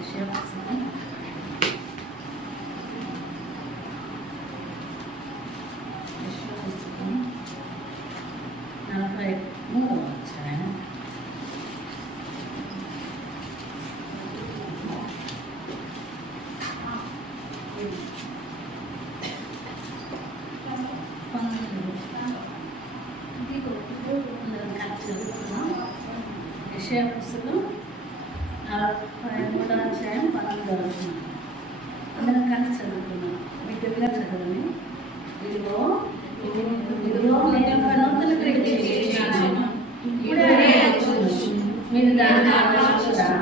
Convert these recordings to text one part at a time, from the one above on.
యెషయా పుస్తకం 43వ అధ్యాయం 12వ వచనం. అందరం కలిసి చదువుకున్నాం. బిడ్డగా చదవండి. ఇదిగో నేను ఒక నూతన క్రియ చేస్తున్నాను, ఇప్పుడే మీరు దాన్ని ఆలోచించరా?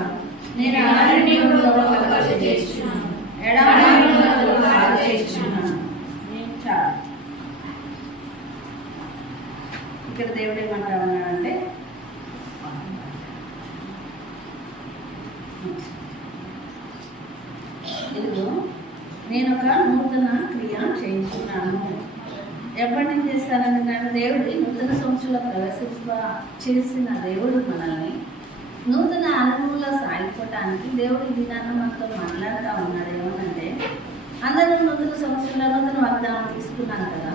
నేను అరణ్యంలో కలగజేస్తున్నాను, ఎడారిలో కలగజేస్తున్నాను. చాలు. ఇక్కడ దేవుడు ఏమంటా ఉన్నాడంటే, ఇదిగో నేను ఒక నూతన క్రియ చేయించున్నాను. ఎప్పటి నుంచి చేస్తానని కానీ దేవుడు నూతన సంవత్సరంలో చేసిన దేవుడు మనల్ని నూతన అనుభవంలో సాగిపోవటానికి దేవుడు ఈ దినాన్ని మనతో మాట్లాడుతూ ఉన్నాడు. ఏమనంటే, అందరూ నూతన సంవత్సరంలో నూతన వాగ్దానాలు తీసుకున్నాను కదా.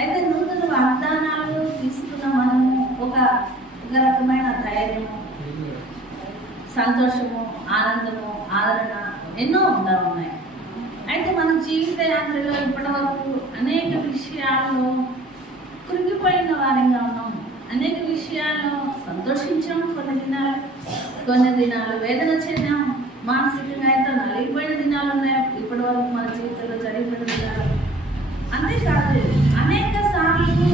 అయితే నూతన వాగ్దానాలు తీసుకున్న మనము ఒక రకమైన ధైర్యము, సంతోషము, ఆనందము, ఆదరణ ఎన్నో ఉన్నాయి. అయితే మన జీవిత యాత్రలో ఇప్పటి వరకు అనేక విషయాల్లో కృంగిపోయిన వారిగా ఉన్నాం. అనేక విషయాల్లో సంతోషించాం, కొన్ని దినాలు వేదన చెందాం, మానసికంగా అయితే నలిగిపోయిన దినాలు ఉన్నాయి. ఇప్పటి వరకు మన జీవితంలో జరిగిపోయిన దినాలు. అంతేకాదు, అనేక సార్లు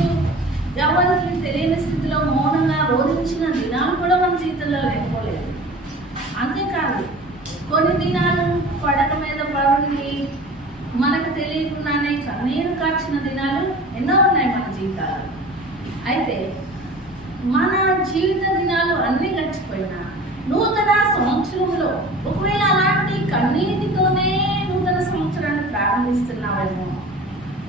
ఎవరికి తెలియని స్థితిలో మౌనంగా రోధించిన దినాలు కూడా మన జీవితంలో లేకపోలేదు. అంతేకాదు, కొన్ని దినాలు పడక మీద పడి మనకు తెలియకుండానే కన్నీరు కార్చిన దినాలు ఎన్నో ఉన్నాయి మన జీవితాలు. అయితే మన జీవిత దినాలు అన్నీ గడిచిపోయినా నూతన సంవత్సరంలో ఒకవేళ అలాంటి కన్నీటితోనే నూతన సంవత్సరాన్ని ప్రారంభిస్తున్నావేమో,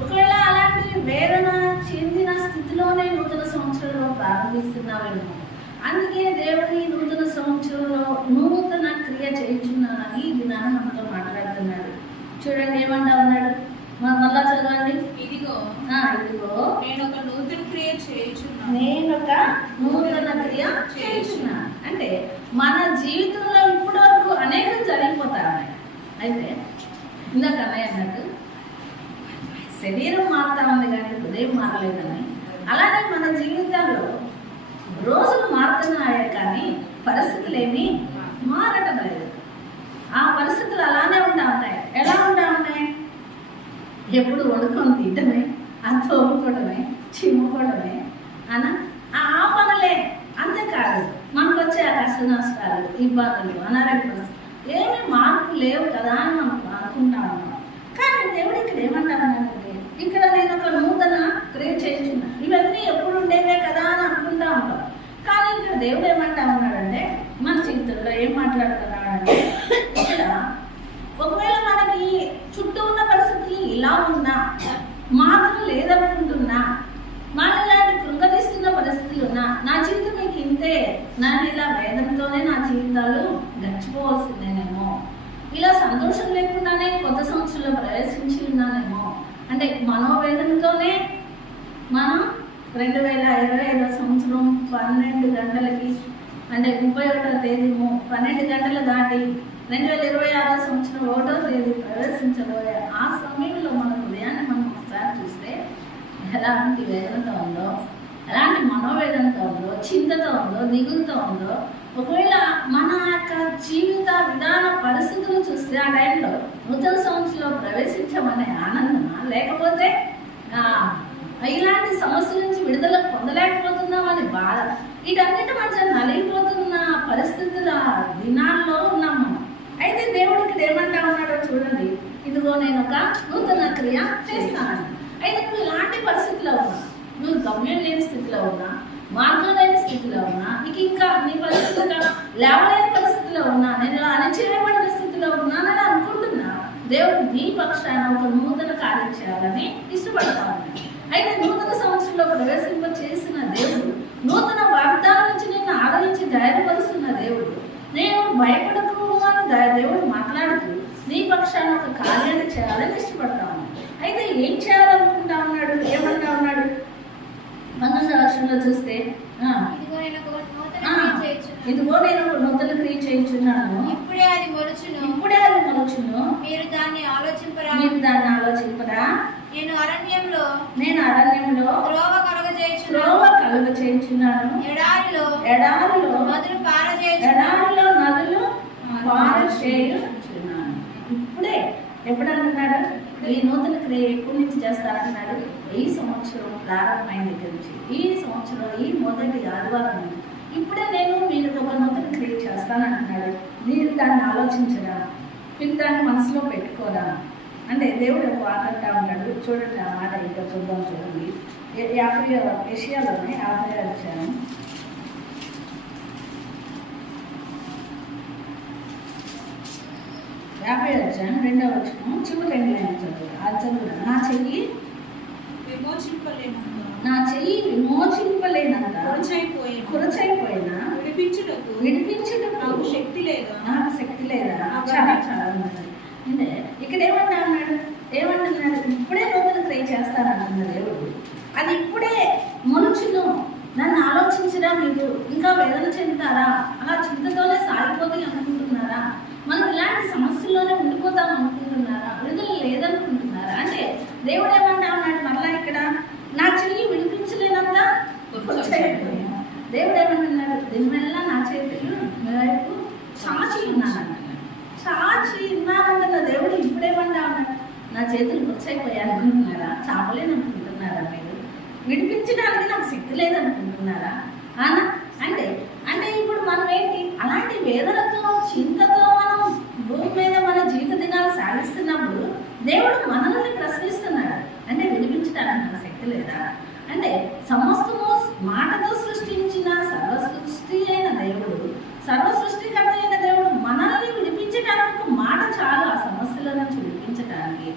ఒకవేళ అలాంటి వేదన చెందిన స్థితిలోనే నూతన సంవత్సరంలో ప్రారంభిస్తున్నావేమో. అందుకే దేవుడి నూతన సంవత్సరంలో నూతన క్రియ చేయించున్నానని ఈ దినాన్ని మనతో మాట్లాడుతున్నాడు. చూడండి ఏమంటా ఉన్నాడు, మళ్ళా చదవండి. ఇదిగో నేను ఒక నూతన క్రియ చేయించున్నాను. అంటే మన జీవితంలో ఇప్పటి వరకు అనేకం జరిగిపోతా ఉన్నాయి. అయితే ఇందాక అన్నయ్య అన్నట్టు శరీరం మారుతా ఉంది కానీ హృదయం మారలేదని, అలానే మన జీవితాల్లో రోజులు మారుతున్నాయే కానీ పరిస్థితులు ఏమీ మారటం లేదు. ఆ పరిస్థితులు అలానే ఉంటా ఉన్నాయి. ఎలా ఉంటా ఉన్నాయి? ఎప్పుడు వండుకొని తింటమే, అది తోముకోవడమే, చిమ్ముకోవడమే అనా ఆ పనులే. అంతేకాదు, మనకు వచ్చే ఆ కష్ట నష్టాలు, ఇబ్బందులు, అనారోగ్య పరిస్థితులు ఏమీ మార్పు లేవు కదా అని మనం అనుకుంటా ఉన్నాం. కానీ దేవుడు ఇక్కడ ఏమంటామన్నాడంటే, ఇక్కడ నేను ఒక నూతన క్రియ చేస్తున్నా, ఇవన్నీ ఎప్పుడు ఉండేవే కదా అని అనుకుంటా ఉంటాం. కానీ ఇక్కడ దేవుడు ఏమంటా ఉన్నాడంటే, మన జీవితంలో ఏం మాట్లాడుతున్నాడంటే, ఇక్కడ ఒకవేళ మనకి చుట్టూ ఉన్న పరిస్థితులు ఇలా ఉన్నా, మార్పు లేదనుకుంటున్నా, మళ్ళీ ఇలాంటి కృంగతీస్తున్న పరిస్థితులు ఉన్నా, నా జీవితం మీకు ఇంతే, నేను ఇలా వేదనతోనే నా జీవితాలు గడిచిపోవాల్సిందేనేమో, ఇలా సంతోషం లేకుండానే కొత్త సంవత్సరంలో ప్రవేశించి ఉన్నానేమో, అంటే మనోవేదనతోనే మనం 2025వ సంవత్సరం 12 గంటలకి, అంటే 31వ తేదీ 12 గంటలు దాటి 2026వ సంవత్సరం 1వ తేదీ ప్రవేశించబోయే ఆ సమయంలో మన హృదయాన్ని మనం ఒకసారి చూస్తే ఎలాంటి వేదనతో ఉందో, ఎలాంటి మనోవేదనతో ఉందో, చింతతో ఉందో, దిగులతో ఉందో, ఒకవేళ మన యొక్క జీవిత విధాన పరిస్థితులు చూస్తే ఆ టైంలో నూతన సంవత్సరంలో ప్రవేశించమనే ఆనందమా, లేకపోతే ఇలాంటి సమస్యల నుంచి విడుదల పొందలేకపోతున్నామని బాధ, వీటన్నిటి మధ్య నలిగిపోతున్న పరిస్థితుల దినాల్లో ఉన్నాం మనం. అయితే దేవుడు ఇక్కడ ఏమంటా ఉన్నాడో చూడండి. ఇదిగో నేను ఒక నూతన క్రియ చేస్తాను. అయితే నువ్వు ఇలాంటి పరిస్థితిలో ఉన్నా, నువ్వు గమ్యం లేని స్థితిలో ఉన్నా, మార్గం లేని స్థితిలో ఉన్నా, నీకు ఇంకా నీ పరిస్థితిగా లేవలేని పరిస్థితిలో ఉన్నా, నేను ఇలా అణచివేయబడిన స్థితిలో ఉన్నానని అనుకుంటున్నా, దేవుడు నీ పక్షాన ఒక నూతన కార్యం చేయాలని ఇష్టపడతా ఉన్నాడు. అయితే నూతన సంవత్సరంలో ప్రవేశింప చేసిన దేవుడు, నూతన వాగ్దానం నుంచి నిన్ను ఆదరించి ధైర్యపరుస్తున్న దేవుడు, నేను భయపడకు అని దేవుడు మాట్లాడుతూ నీ పక్షాన ఒక కార్యాన్ని చేయాలని ఇష్టపడతా ఉన్నాడు. అయితే ఏం చేయాలనుకుంటా ఉన్నాడు? ఏమంటా ఉన్నాడు? 19వ వచనంలో చూస్తే ఇదిగో నేను ఒక నూతన క్రియ చేయించున్నాను, ఇప్పుడే అది మొలుచును, మీరు దాన్ని ఆలోచింపరా. నేను అరణ్యంలో త్రోవ కలుగ చేయించున్నాను, ఎడారిలో నదులు పారచేయుచున్నాను. ఇప్పుడే ఎప్పుడు అంటున్నాడు? ఈ నూతన క్రియ ఎప్పటి నుంచి చేస్తారంటున్నాడు? ఈ సంవత్సరం ప్రారంభమైన దగ్గర నుంచి, ఈ సంవత్సరం ఈ మొదటి ఆదివారం నుంచి ఇప్పుడే నేను మీరు ఒక నూతన క్రియ చేస్తానంటున్నాడు. మీరు దాన్ని ఆలోచించరా, మీరు దాన్ని మనసులో పెట్టుకోరా అంటే దేవుడు ఒక మాట అంటా ఉన్నాడు. చూడండి ఆ మాట ఇంకా చూద్దాం. చూడండి 50 ఏషియాలోనే 50 వచ్చాను. 50 వచ్చాను 2వ వచనం చివరి 2 లైన్లు చదువు. అది చదువు. నా చెయ్యి విమోచింపలేనంత కురచైపోయినా విడిపించుటకు నాకు శక్తి లేదా. చాలా చాలా ఉన్నది. అంటే ఇక్కడ ఏమంటున్నాడు? ఇప్పుడే నూతన క్రియ చేస్తానంటున్న దేవుడు. అది ఇప్పుడే మొలుచును. నన్ను ఆలోచించరా? మీరు ఇంకా వేదన చెందుతారా? అలా చింతతోనే సాగిపోతే అనుకుంటున్నారా? మనం ఇలాంటి సమస్యల్లోనే ఉండిపోతాం అనుకుంటున్నారా? విడుదల లేదనుకుంటున్నారా? అంటే దేవుడు ఏమంటా ఉన్నాడు మళ్ళా ఇక్కడ? నా చెయ్యి విడిపించలేనంత దేవుడు ఏమంటున్నాడు? దీనివల్ల నా చేతులు మీ వైపు చాచి ఉన్నానంటున్న దేవుడు ఇప్పుడేమంటా ఉన్నాడు? నా చేతులు గుర్చైపోయాను అనుకుంటున్నారా? చాపలేను అనుకుంటున్నారా? మీరు విడిపించడానికి నాకు శక్తి లేదనుకుంటున్నారా? అంటే ఇప్పుడు మనం ఏంటి అలాంటి వేదనతో చింతతో మనం భూమి మీద మన జీవిత దినాలు సాగిస్తున్నప్పుడు దేవుడు మనల్ని ప్రశ్నిస్తున్నాడు. అంటే విడిపించడానికి మన శక్తి లేదా? అంటే సమస్తము మాటతో సృష్టించిన సర్వసృష్టికర్త అయిన దేవుడు మనల్ని విడిపించడానికి ఒక మాట చాలు. ఆ సమస్యల నుంచి విడిపించడానికి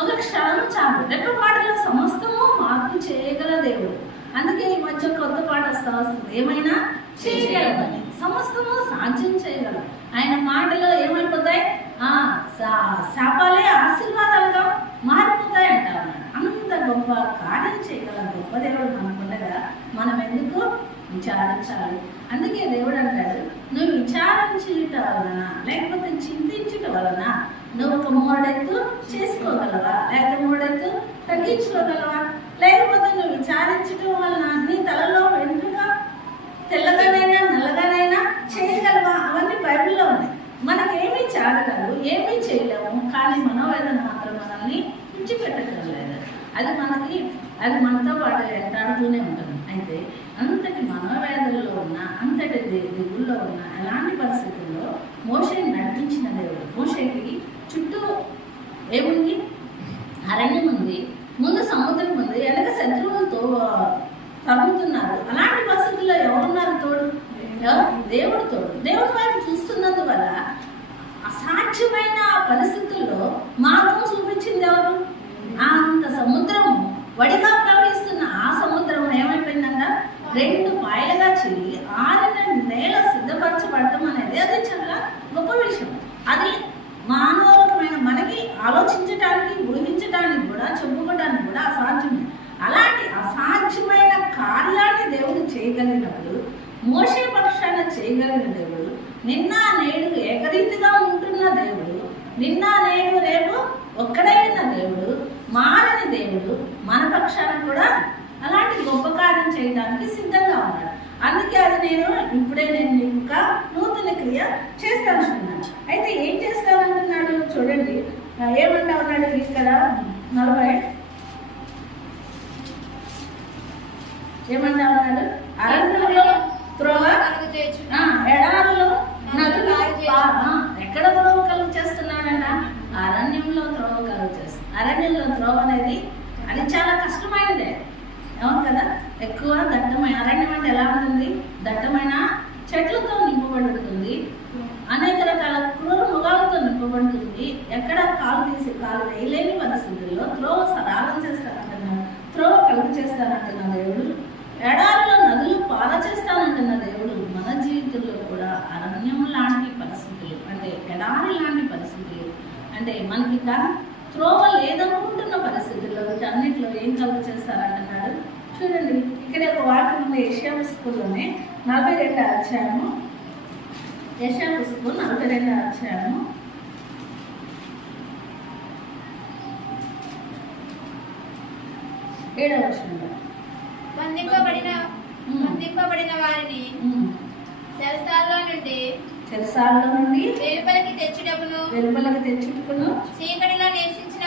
ఒక క్షణం చాలు. రెక్కపాటలో సమస్తము మార్పు చేయగల దేవుడు. అందుకే ఈ మధ్య కొత్త పాట వస్తుంది, ఏమైనా చేయగలమని. సమస్తము సాధ్యం చేయగలం. ఆయన మాటలో ఏమైపోతాయి? శాపాలే ఆశీర్వాదాలుగా మారిపోతాయి అంటారు. అంత గొప్ప కార్యం చేయగల గొప్ప దేవుడు మనకుండగా మనం ఎందుకు విచారించాలి? అందుకే దేవుడు అంటాడు, నువ్వు విచారించుట వలన లేకపోతే చింతించుట వలన నువ్వు ఒక మూడెత్తు చేసుకోగలవా? లేకపోతే మూడెత్తు తగ్గించుకోగలవా? లేకపోతే నువ్వు విచారించడం వలన నీ తలలో వెంట్రుక తెల్లగానైనా నల్లగానైనా చేయగలవా? అవన్నీ బైబిల్లో ఉన్నాయి. మనకేమీ చాడగలవు, ఏమీ చేయలేము. కానీ మనోవేదన మాత్రం మనల్ని విడిచిపెట్టగలలేదు. అది మనతో పాటు వెంటాడుతూనే ఉంటుంది. అయితే అంతటి మనోవేదనలో ఉన్న, అంతటి దిగుల్లో ఉన్న ఎలాంటి పరిస్థితుల్లో మోషేని నడిపించిన దేవుడు. మోషేకి చుట్టూ ఏముంది? అరణ్యం ఉంది, ముందు సముద్రం ఉంది, వెనక శత్రువులతో తగ్గుతున్నారు. అలాంటి పరిస్థితుల్లో ఎవరున్నారు తోడు? దేవుడు తోడు. దేవుడి వైపు చూస్తున్నందువల్ల అసాధ్యమైన పరిస్థితుల్లో మార్గం చూపించింది ఎవరు? అంత సముద్రము వడిగా ప్రవహిస్తున్న ఆ సముద్రం ఏమైపోయిందంట? 2 పాయలుగా చెల్లి 6 నేల సిద్ధపరచబడటం అనేది అది చాలా గొప్ప విషయం. అది మానవరకమైన మనకి ఆలోచించడానికి, ఊహించడానికి కూడా, చెప్పుకోవడానికి కూడా అసాధ్యమే. అలాంటి అసాధ్యమైన కార్యాన్ని దేవుడు చేయగలిగినప్పుడు, మోషే పక్షాన చేయగలిగిన దేవుడు, నిన్న నేడు ఏకరీతిగా ఉంటున్న దేవుడు, నిన్న నేడు రేపు ఒక్కడైన దేవుడు, మారని దేవుడు మన పక్షాన కూడా అలాంటి గొప్ప కార్యం చేయడానికి సిద్ధంగా ఉన్నాడు. అందుకే అది ఇప్పుడే నేను ఇంకా నూతన క్రియ చేస్తానున్నాను. అయితే ఏం చేస్తానంటున్నాడు చూడండి. ఏమంటా ఉన్నాడు ఇక్కడ 40 ఏమంటా ఉన్నాడు? అరణ్యంలో త్రోవ, ఎడారిలో నదులు. ఎక్కడ త్రోవ కలుగు చేస్తున్నాడంట? అరణ్యంలో త్రోవ కలుగు చేస్తున్నాడు. అరణ్యంలో త్రోవ అనేది అది చాలా కష్టమైనదే, అవును కదా? ఎక్కువ దట్టమైన అరణ్యం అంటే ఎలా ఉంటుంది? దట్టమైన చెట్లతో నింపబడి ఉంటుంది, అనేక రకాల క్రూర మృగాలతో నింపబడుతుంది. ఎక్కడ కాలు వేయలేని పరిస్థితుల్లో త్రోవ సరాలం చేస్తానంటున్నాడు, త్రోవ కలుగు చేస్తానంటున్న దేవుడు, ఎడారిలో నదులు పార చేస్తానంటున్న దేవుడు మన జీవితంలో కూడా అరణ్యం లాంటి పరిస్థితి అంటే మనకి ఇక త్రోవ లేదనుకుంటున్న పరిస్థితుల్లో వీటన్నిటిలో ఏం కలుగ చేస్తారంటున్నాడు. చూడండి, ఇక్కడ ఒక వాక్యం ఉంది యెషయా పుస్తకంలోనే 42వ అధ్యాయము. యెషయా పుస్తకం 42వ అధ్యాయము 7వ వచనంలో బంధింపబడిన వారిని చెరసాలలో నుండి వెలుపలికి తెచ్చుటకును చీకటిలో నివసించిన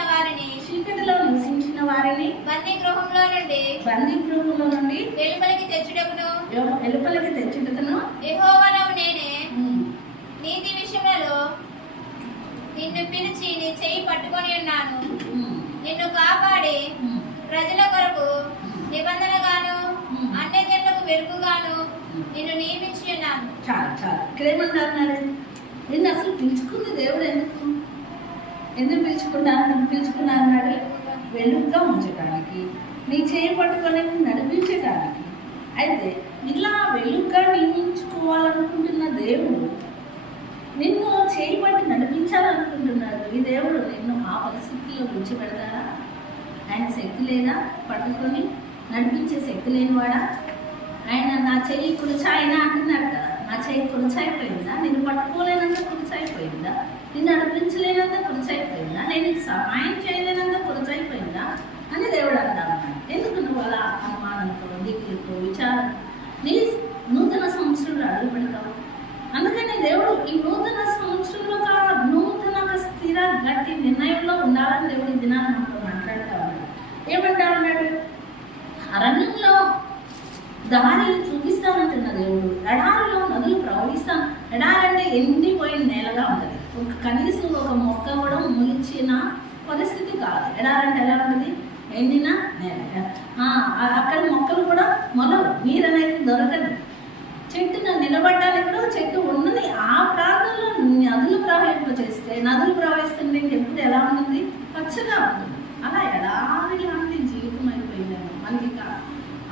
వారిని బందీ గృహంలో నుండి వెలుపలికి తెచ్చుటకును యెహోవానగు నేనే నీతి విషయములలో నిన్ను పిలిచి నీ చెయ్యి పట్టుకొని ఉన్నాను. నిన్ను కాపాడి ప్రజల కొరకు నిబంధనగాను అన్యజనులకు వెలుగుగాను నిన్ను నియమించి ఉన్నాను. చాలా ఇక్కడ ఏమంటున్నాడు? నిన్ను అసలు పిలుచుకుంది దేవుడు ఎందుకు పిలుచుకున్నా అన్నాడు? వెలుగుగా ఉంచడానికి, నీ చేయి పట్టుకొని నడిపించడానికి. అయితే ఇలా వెలుగుగా నియమించుకోవాలనుకుంటున్న దేవుడు నిన్ను చేయి పట్టి నడిపించాలనుకుంటున్నాడు. ఈ దేవుడు నిన్ను ఆ పరిస్థితుల్లో విడిచిపెడతారా? ఆయన శక్తి లేదా? పట్టుకొని నడిపించే శక్తి లేనివాడా? ఆయన నా చెయ్యి కుడిచాయినా అంటున్నాడు కదా. నా చెయ్యి కుడిచైపోయిందా? నిన్ను పట్టుకోలేనంత కుడిచైపోయిందా? నిన్ను నడిపించలేనంత కుడిచైపోయిందా? నేను నీకు సహాయం చేయలేనంత కుడిచైపోయిందా అని దేవుడు అంటా ఉన్నాడు. ఎందుకు నువ్వు అలా అనుమానంతో, దిక్కులతో, విచారం నీ నూతన సంవత్సరంలో అడుగు పెడతావు? అందుకని దేవుడు ఈ నూతన సంవత్సరంలో నూతన స్థిర గట్టి నిర్ణయంలో ఉండాలని దేవుడు ఈ దినాన్ని మనతో మాట్లాడుతూ ఉన్నాడు. ఏమంటా ఉన్నాడు? అరణ్యంలో దారి చూపిస్తానంటున్న దేవుడు, ఎడారిలో నదులు ప్రవహిస్తాను. ఎడారి అంటే ఎండిపోయిన నేలగా ఉంటుంది. కనీసం ఒక మొక్క కూడా మొలిచిన పరిస్థితి కాదు. ఎడారంటే ఎలా ఉంటుంది? ఎండిన నేల. అక్కడ మొక్కలు కూడా మొలవు, నీరు అనేది దొరకదు. చెట్టును నిలబడడానికి కూడా చెట్టు ఉన్నది. ఆ ప్రాంతంలో నదులు ప్రవహింపచేస్తే, నదులు ప్రవహిస్తుంటే ఎప్పుడు ఎలా ఉంటుంది? పచ్చగా ఉంటుంది. అలా ఎడారి లాంటి జీవితం అయిపోయిందేమో మనకి.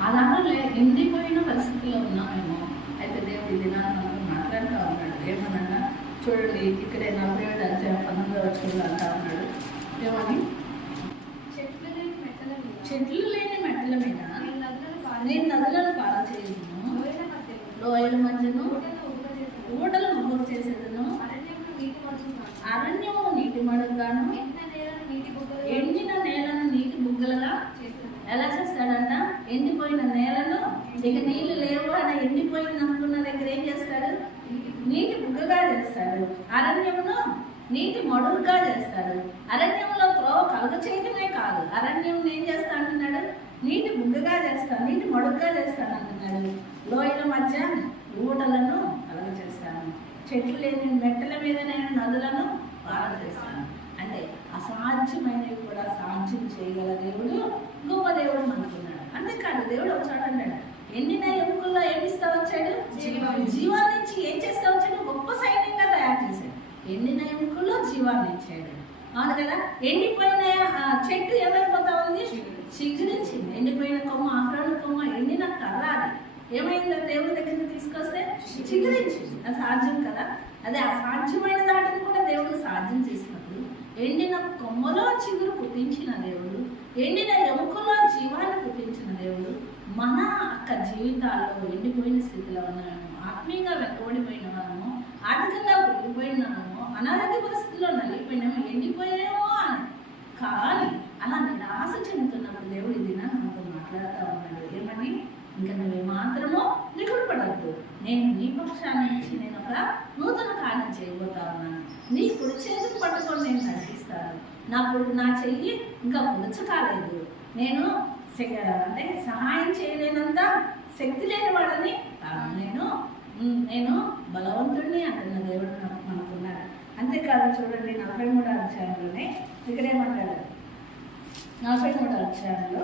అలాగే ఎండిపోయిన పరిస్థితిలో ఉన్నామేమో. అయితే దేవుడి దినాన్ని మనం మాట్లాడుతూ ఉన్నాడు. ఏమన్నా చూడండి, ఇక్కడే 47వ అధ్యాయం 19వ వచనంలో అంటా ఉన్నాడు. ఏమని? చెట్లు లేని మెట్టల మీద నేను నదులను పారచేయుదును, లోయల మధ్యను ఊటలు ఉబ్బు చేసేదను, అరణ్యము నీటి మడుగుగాను ఎండిన నేలను నీటి బుగ్గలుగా ఎలా చేస్తాడంట? ఎండిపోయిన నేలను ఇక నీళ్లు లేవు అని ఎండిపోయింది అనుకున్న దగ్గర ఏం చేస్తాడు? నీటి బుగ్గగా చేస్తాడు. అరణ్యమును నీటి మడుగుగా చేస్తాడు. అరణ్యంలో త్రోవ కలుగ చేయటమే కాదు, అరణ్యం ఏం చేస్తా అంటున్నాడు? నీటి బుగ్గగా చేస్తాను, నీటి మడుగుగా చేస్తాను అంటున్నాడు. లోయల మధ్య ఊటలను కలుగ చేస్తాను, చెట్లు లేని మెట్టల మీద నేను నదులను పార చేస్తాను. అంటే అసాధ్యమైనవి కూడా సాధ్యం చేయగల దేవుడు, గొప్ప దేవుడు అనుకున్నాడు. అంతేకాదు, దేవుడు వచ్చాడన్నాడు, ఎండిన ఎముకల్లో ఏమిస్తా వచ్చాడు? జీవాన్ని ఇచ్చి ఏం చేస్తా వచ్చాడు? గొప్ప సైన్యంగా తయారు చేశాడు. ఎండిన ఎముకల్లో జీవాన్ని ఇచ్చాడు. అవును కదా? ఎండిపోయిన చెట్టు ఏమైపోతా ఉంది? చిగురించింది. ఎండిపోయిన కొమ్మ, ఆక్రమణ కొమ్మ, ఎండిన కర్ర అది ఏమైందో దేవుడి దగ్గరికి తీసుకొస్తే చిగురించింది. అది సాధ్యం కదా? అదే అసాధ్యమైన దాటిని కూడా దేవుడు సాధ్యం చేసినప్పుడు, ఎండిన కొమ్మలో చిగురు పుట్టించిన దేవుడు, ఎండిన ఎముకలో జీవాన్ని పుట్టించిన దేవుడు మన జీవితాల్లో ఎండిపోయిన స్థితిలో ఉన్నాము, ఆత్మీయంగా వెనకబడిపోయిన మనము, ఆర్థికంగా కురిగిపోయిన మనము, అనారోగ్య పరిస్థితుల్లో నలిగిపోయినాము, ఎండిపోయామో అని. కానీ అలా నిరాశ చెందుతున్నప్పుడు దేవుడు ఇది మనతో మాట్లాడుతూ ఉన్నాడు. ఏమని? ఇంకా నువ్వు మాత్రము దిగులు పడద్దు, నేను నీ పక్షాన్ని నుంచి నేను ఒక నూతన కార్యం చేయబోతా ఉన్నాను. నీ కుడి చేతిని పట్టుకొని నేను నడిపిస్తాను. నా చెయ్యి ఇంకా పులుచు కాలేదు. నేను అంటే సహాయం చేయలేనంత శక్తి లేని వాడని నేను బలవంతుడిని అంటున్న దేవుడు అనుకున్నాడు. అంతేకాదు, చూడండి 43వ అధ్యాయంలోనే ఇక్కడేమంటాడు? 43వ అధ్యాయంలో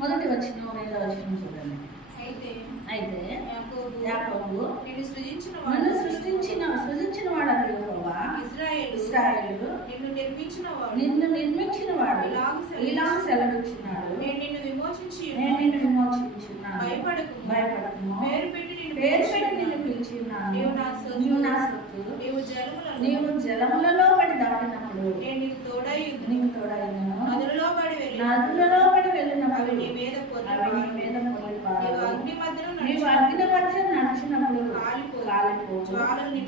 మొదటి వచనం 2వ వచనం చూడండి. అయితే యాకోబు నిన్ను సృజించిన వాడు యెహోవా, ఇశ్రాయేలు నిన్ను నిర్మించిన వాడు ఇలా సెలవిచ్చినాడు, నేను నిన్ను విమోచించున్నాను, భయపడకుము, పేరు పెట్టి నిన్ను పిలిచిన్నాను, నీవు నా సొత్తు. నీవు నా సొత్తు. నీవు జలములలో పడి దాటినప్పుడు నేను నీకు తోడైయుందును. నీకు తోడైయుందును. నదులలో పడి నదులలో పడి వెళ్ళినప్పుడు అవి నీ మీద అవి నీ మీద పొర్లిపారు. నీవు అగ్ని మధ్యలో నీవు అగ్ని మధ్య నడిచినప్పుడు కాలిపోవు. కాలిపోవు.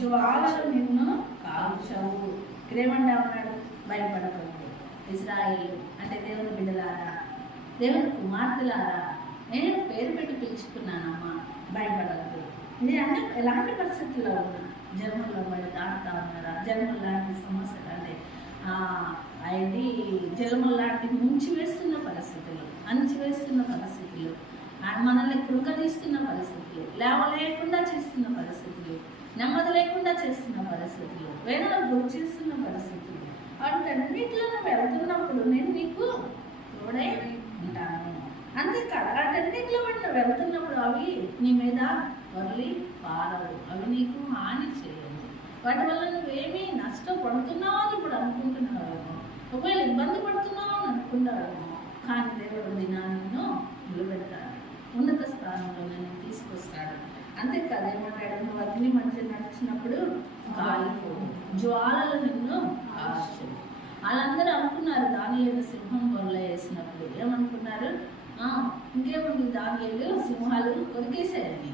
జ్వాలలు నిన్ను కాల్చవు. ఇక్కడేమన్నా ఉన్నాడు? భయపడకూడదు. ఇశ్రాయేలు అంటే దేవుని బిడ్డలారా, దేవుని కుమార్తెలారా, నేను పేరు పెట్టి పిలుచుకున్నానమ్మా, భయపడద్దు. నేను అంటే ఎలాంటి పరిస్థితుల్లో ఉన్నా, జన్మల్లో పడి దాటుతా ఉన్నారా, జన్మలు లాంటి సమస్యలు అంటే అది జన్మలు లాంటి ముంచి వేస్తున్న పరిస్థితులు, అణిచివేస్తున్న పరిస్థితులు, మనల్ని కృంగదీస్తున్న పరిస్థితులు, లేవలేకుండా చేస్తున్న పరిస్థితులు, నెమ్మది లేకుండా చేస్తున్న పరిస్థితులు, వేదన గురి చేస్తున్న పరిస్థితులు, వాటన్నిటిలో నువ్వు వెళ్తున్నప్పుడు నేను నీకు తోడై ఉంటాను. అంతేకాదు వాటన్నిటిలో నువ్వు వెళ్తున్నప్పుడు అవి నీ మీద వరలి పారవు, అవి నీకు హాని చేయవు. వాటి వల్ల నువ్వేమీ నష్టపడుతున్నావు అని ఇప్పుడు అనుకుంటున్నావేమో, ఒకవేళ ఇబ్బంది పడుతున్నావు అని అనుకుంటావేమో, కానీ దేవుడు దినాన్ని నిలబెడతాడు, ఉన్నత స్థానంలో నేను తీసుకొస్తాడు. అంతేకాదు ఏమంటాడు? నువ్వు అగ్ని మధ్య నడిచినప్పుడు కాలిపోవు, జ్వాలలు నిన్ను కాల్చు. వాళ్ళందరూ అనుకున్నారు దానియేలు సింహం గొల్ల వేసినప్పుడు ఏమనుకున్నారు? ఇంకేముంది, దానియేలు సింహాలు కొరికేసాయని.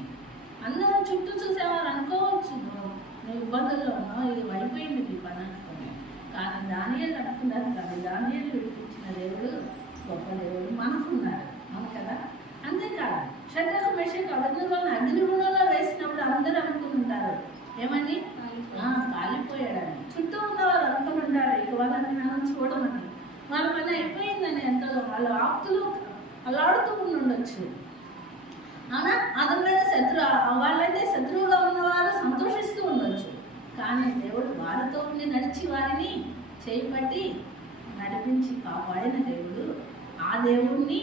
అందరూ చుట్టూ చూసేవారు అనుకోవచ్చు, నువ్వు ఇబ్బందుల్లో ఉన్నావు, ఇది పడిపోయింది నీ పని అనుకుని. కానీ దానియేలు అనుకున్నారు, కానీ దానియేలు విడిపించిన దేవుడు గొప్ప దేవుడు మనకున్నాడు, అవును కదా? అంతేకాదు షడ్రకు మెషకు అబద్ధులను అగ్నిగుణంలో వేసినప్పుడు అందరూ అనుకుంటుంటారు ఏమని? కాలిపోయాడని. చుట్టూ ఉన్నవారు అనుకుంటుంటారు ఇక వాళ్ళని మనం చూడమని, వాళ్ళ పని అయిపోయిందని ఎంతలో వాళ్ళ ఆప్తులు అలాడుతూ ఉండొచ్చు. అవునా? అతని మీద వాళ్ళంటే శత్రువుగా ఉన్నవారు సంతోషిస్తూ ఉండొచ్చు. కానీ దేవుడు వారితో ఉండి నడిచి వారిని చేపట్టి నడిపించి కాపాడిన దేవుడు. ఆ దేవుడిని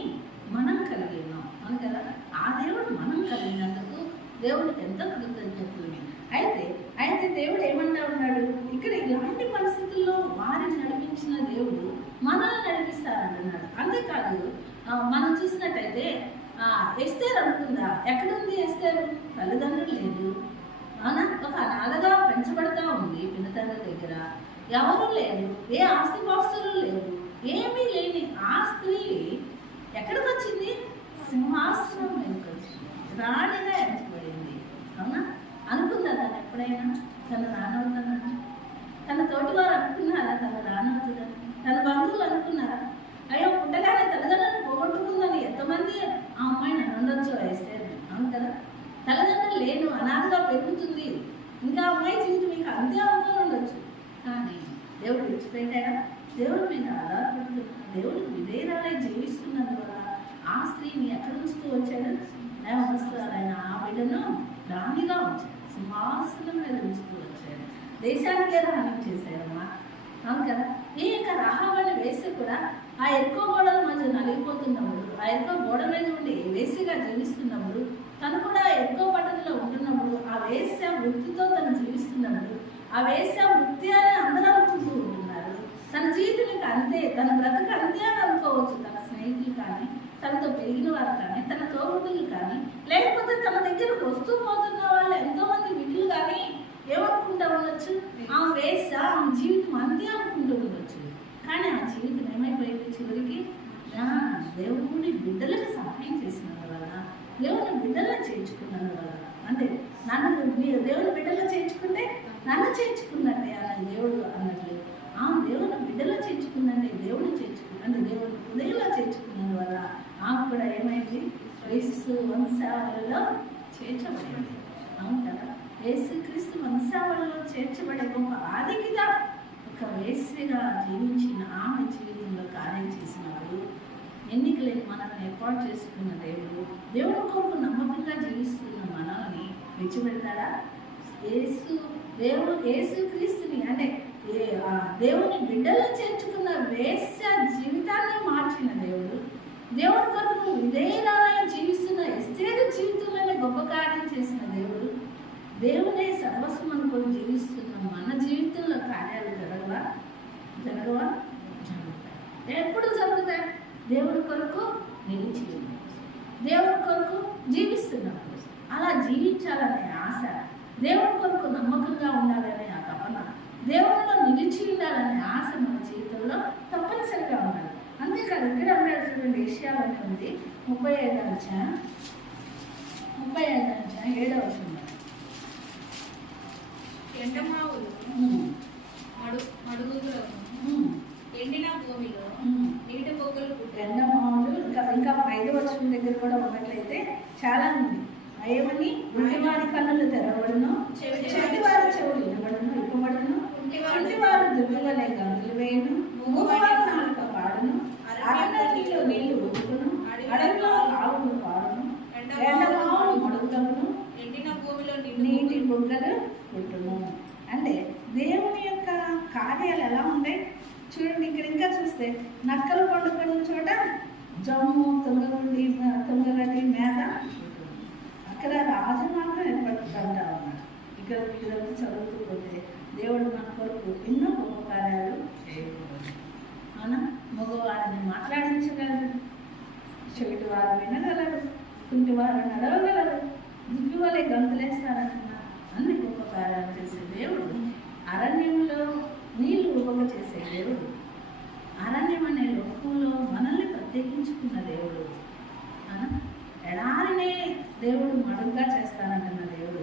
మనం కలిగి ఉన్నాం, అవును కదా? ఆ దేవుడు మనం కలిగినందుకు దేవుడికి ఎంత కృతజ్ఞతలు. అయితే దేవుడు ఏమన్నా ఉన్నాడు ఇక్కడ? ఇలాంటి పరిస్థితుల్లో వారిని నడిపించిన దేవుడు మనల్ని నడిపిస్తారంటున్నాడు. అంతేకాదు మనం చూసినట్టయితే ఎస్తేరు అనుకుందా, ఎక్కడుంది ఎస్తేరు? తల్లిదండ్రులు లేదు, అవునా? ఒక అనాథగా పెంచబడతా ఉంది పినతండ్రి దగ్గర, ఎవరు లేరు, ఏ ఆస్తిపాస్తులు లేవు, ఏమీ లేని ఆ స్త్రీ ఎక్కడికి వచ్చింది? సింహాసనం మీదకి వచ్చింది, రాణిగా ఎంచబడింది. అవునా? అనుకుందా తను ఎప్పుడైనా తను రానవుతుందని? తన తోటి వారు అనుకున్నారా తను రానవుతుందని? తన బంధువులు అనుకున్నారా? అయ్యో పుట్టగానే తల్లిదండ్రులను పోగొట్టుకుందని ఎంతమంది ఆ అమ్మాయిని అనొచ్చు వేస్తే, అవును కదా? తల్లిదండ్రులు లేను, అనాథగా పెరుగుతుంది, ఇంకా అమ్మాయి జీవితం మీకు అంతే అనుకుని ఉండొచ్చు. కానీ దేవుడు విడిచిపెట్టాడా? దేవుడి మీద ఆధారపడుతుంది, దేవుడు విధేయురాలై జీవిస్తున్నందువల్ల ఆ స్త్రీని ఎక్కడ ఉంచుతూ వచ్చాడు? ఆయన ఆ బిడ్డను రాణిగా ఉంచాడు, సింహాసనం మీద ఉంచుతూ వచ్చాడు, దేశానికే రాణి చేశాడమ్మా, అవును కదా? ఈ యొక్క రహాబని వేసి కూడా ఆ ఎరుకో గోడల మధ్య నలిగిపోతున్నప్పుడు, ఆ ఎరుకో గోడ మీద ఉండి వేసిగా జీవిస్తున్నప్పుడు, తను కూడా ఎరుకో పట్టణంలో ఉంటున్నప్పుడు, ఆ వేశ్య వృత్తితో తను జీవిస్తున్నప్పుడు, ఆ వేశ్య వృత్తి అని అందరూ అనుకుంటూ ఉంటున్నారు. తన జీవితం ఇక అంతే, తన బ్రతుకు అంతే అని అనుకోవచ్చు. తన స్నేహితులు కానీ, తనతో పెరిగిన వారు కానీ, తన తోబుట్టులు కానీ, లేకపోతే తన దగ్గరకు వస్తూ పోతున్న వాళ్ళు ఎంతోమంది విధులు కానీ ఏమనుకుంటా ఉండొచ్చు? ఆ వేశ్య ఆమె జీవితం అంతే అనుకుంటూ ఉండొచ్చు. కానీ ఆ జీవితం ఏమైపోయింది చివరికి? దేవుని బిడ్డలకు సహాయం చేసిన వల్ల, దేవుని బిడ్డలను చేర్చుకున్నందు వల్ల, అంటే నన్ను మీరు దేవుని బిడ్డలు చేర్చుకుంటే నన్ను చేర్చుకున్నట్టే అన్న దేవుడు అన్నట్లు, ఆ దేవుని బిడ్డలో చేర్చుకుందంటే దేవుడు చేర్చుకుందంటే దేవుని హృదయంలో చేర్చుకున్నందు వల్ల ఆమె కూడా ఏమైంది? క్రీస్తు వంశావళిలో చేర్చబడింది, అవును కదా? యేసుక్రీస్తు వంశావళిలో చేర్చబడే గొప్ప ఆధిక్యత ఒక వేశ్యగా జీవించిన ఆమె జీవితంలో కార్యం చేసినప్పుడు, ఎన్నికలేని మనల్ని ఏర్పాటు చేసుకున్న దేవుడు, దేవుడి కొరకు నమ్మకంగా జీవిస్తున్న మనల్ని విడిచిపెడతాడా? యేసుక్రీస్తుని అంటే దేవుని బిడ్డలు చేర్చుకున్న వేశ్య జీవితాన్ని మార్చిన దేవుడు, దేవుడి కొరకు విధేయురాలై జీవిస్తున్న ఎస్తేరు జీవితంలోనే గొప్ప కార్యం చేసిన దేవుడు, దేవుడే సర్వస్వం అనుకొని జీవిస్తున్న మన జీవితంలో కార్యాలు జరగవా? జరుగుతాయి. ఎప్పుడు జరుగుతాయి? దేవుడి కొరకు నిలిచి, దేవుడి కొరకు జీవిస్తున్నప్పుడు, అలా జీవించాలనే ఆశ, దేవుడి ఇక్కడ ఉన్నాడు చూడండి, ఏషియాలోనే ఉంది 35వ అధ్యాయం 7వ వచనం. ఎండమావులు మడుగులకు ఎండిన భూమిలో నీటి బొగ్గలు పుట్టాయి. ఎండమావులు ఇంకా 5వ వచనం దగ్గర కూడా ఉన్నట్లయితే చాలా ఉంది. ఏమని? గుడ్డివారి కన్నులు తెరవబడును, చెవిటివారి చెవులు వినబడును, ఇప్పబడును, కుంటివారు దుర్గలే గంతులు వేయును, మూగవారు నాలుక పాడును, అరణ్యంలో నీళ్లు ఉడుకును, అడవిలో కావులు పాడును, ఎండమావులు మడుగులను, ఎండిన భూమిలో నీటి బుగ్గలు పుట్టును. అంటే దేవుని యొక్క కార్యాలు ఎలా ఉన్నాయి చూడండి. ఇక్కడ ఇంకా చూస్తే నక్కలు పండుకున్న చోట జమ్ము తుంగగడ్డి మేత, అక్కడ రాజమార్గం ఏర్పడుతుంటా ఉన్నాడు. ఇక్కడ ఇదంతా చదువుతూ పోతే దేవుడు మన కొరకు ఎన్నో గొప్ప కార్యాలు అవునా. మగవారిని మాట్లాడించగలరు, చెవిటి వారు వినగలరు, కుంటివారు నడవగలరు, దిగ్గు వలె గంతులేస్తారంటున్నారు. అన్ని గొప్ప కార్యాలు చేసే దేవుడు, అరణ్యంలో నీళ్లు ఉపగ చేసే దేవుడు, అరణ్యం అనే లోకంలో మనల్ని ప్రత్యేకించుకున్న దేవుడు, ఎడారినే దేవుడు మడుగ్గా చేస్తానంటున్న దేవుడు,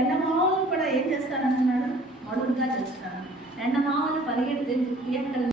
ఎండమావులు కూడా ఏం చేస్తానంటున్నాడు? మడుగ్గా చేస్తాను. ఎండమావులు పరిగెడితే ఎక్కడ